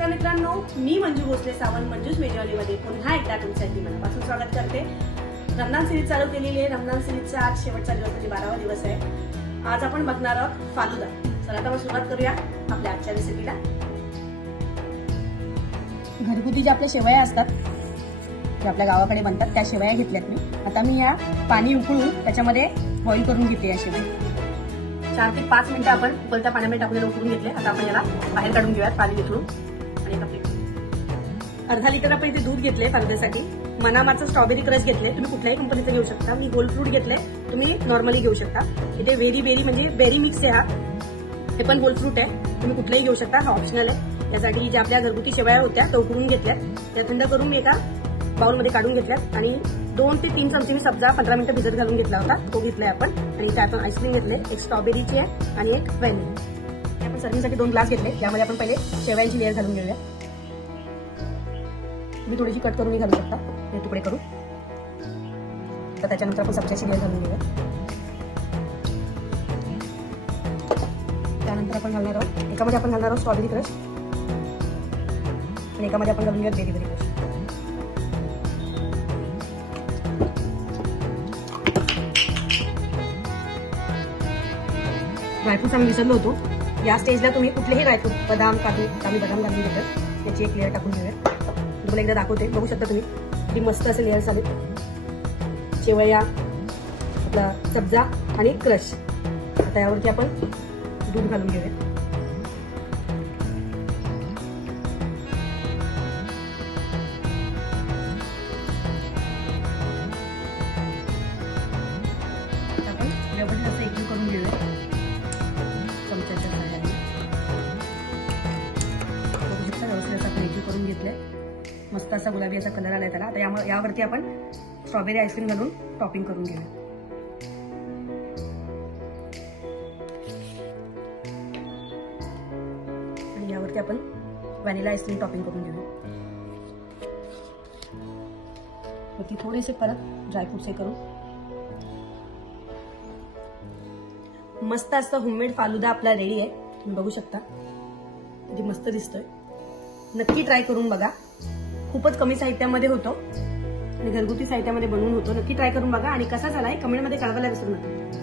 नमस्कार मित्रांनो, मी मंजू भोसले सावंत मंजूस मेजवानीमध्ये पुन्हा एकदा तुमच्यासाठी मनापासून स्वागत करते। रमजान सिरीज चालू केलेली आहे। रमजान सिरीजचा आज शेवटचा दिवस म्हणजे 12वा दिवस आहे। आज आपण बघणार आहोत फालुदा। चला आता सुरुवात करूया आपल्या आजच्या रेसिपीला। घरगुती जे आपल्या शेवया असतात जे आपल्या गावाकडे बनतात त्या शेवया घेतल्यात मी। आता मी या पाणी उकळून त्याच्यामध्ये बॉईल करून घेते या शेवया। 4 ते 5 मिनिटं आपण उकळत्या पाण्यामध्ये टाकून उकळून घेतले। आता आपण याला बाहेर काढून घेऊयात पाणी निथळून। आणि एका प्लेट अर्धा लिटर आपण इथे दूध घेतले फालुद्यासाठी। मनामाचं स्ट्रॉबेरी क्रश घेतले, तुम्ही कुठल्याही कंपनीचं घेऊ शकता। मी गोल्ड फ्रूट घेतले, तुम्ही नॉर्मली घेऊ शकता। इथे वेरी बेरी म्हणजे बेरी मिक्स आहे हा, हे पण गोल्ड फ्रूट आहे, तुम्ही कुठलाही घेऊ शकता, हा ऑप्शनल आहे। यासाठी ज्या आपल्या घरगुती शेवया होत्या त्या उकळून घेतल्यात, त्या थंड करून मी एका बाउलमध्ये काढून घेतल्यात। आणि 2 ते 3 चमचे मी सब्जा 15 मिनिटं भिजत घालून घेतला होता, तो घेतलाय आपण। आणि त्यात आपण आईस्क्रीम घेतले, एक स्ट्रॉबेरीची आहे आणि एक व्हॅनिला। आपण सर्विंगसाठी 2 ग्लास घेतले, त्यामध्ये आपण पहिले शेवयांची लेअर घालून घेऊया। तुम्ही थोडीशी कट करून घालू शकता, हे तुकडे करून। तर त्याच्यानंतर आपण सब्जाची लेअर घालून घेऊया। त्यानंतर आपण घालणार आहोत, एकामध्ये आपण घालणार आहोत स्ट्रॉबेरी क्रश आणि एकामध्ये आपण घालून घेऊया बेरी बेरी क्रश। ड्रायफ्रूट्स आम्ही विसरलो होतो, या स्टेजला तुम्ही कुठलेही ड्रायफ्रूट, बदाम, काजू, आम्ही बदाम घालून घेतात, त्याची एक लेअर टाकून घेऊया। तुम्हाला एकदा दाखवते, बघू शकता तुम्ही किती मस्त असे लेअर्स आले। शेवया, आपला सब्जा आणि क्रश। आता यावरती आपण दूध घालून घेऊया। आपण व्यवस्थित असं एकजीव करून घेऊया चमच्याच्या सहाय्याने। बघू शकता व्यवस्थित असं आपण एकजीव करून घेतलंय, मस्त असा गुलाबी असा कलर आलाय त्याला। आता यावरती आपण स्ट्रॉबेरी आईस्क्रीम घालून टॉपिंग करून घेऊया। आणि यावरती आपण व्हॅनिला आईस्क्रीम टॉपिंग करून घेऊया। वरती थोडेसे परत ड्रायफ्रूट्स हे करून मस्त असं होममेड फालुदा आपला रेडी आहे। तुम्ही बघू शकता किती मस्त दिसतोय। नक्की ट्राय करून बघा, खूपच कमी साहित्यामध्ये होतो आणि घरगुती साहित्यामध्ये बनवून होतो। नक्की ट्राय करून बघा आणि कसा झालाय कमेंटमध्ये कळवायला विसरू नका।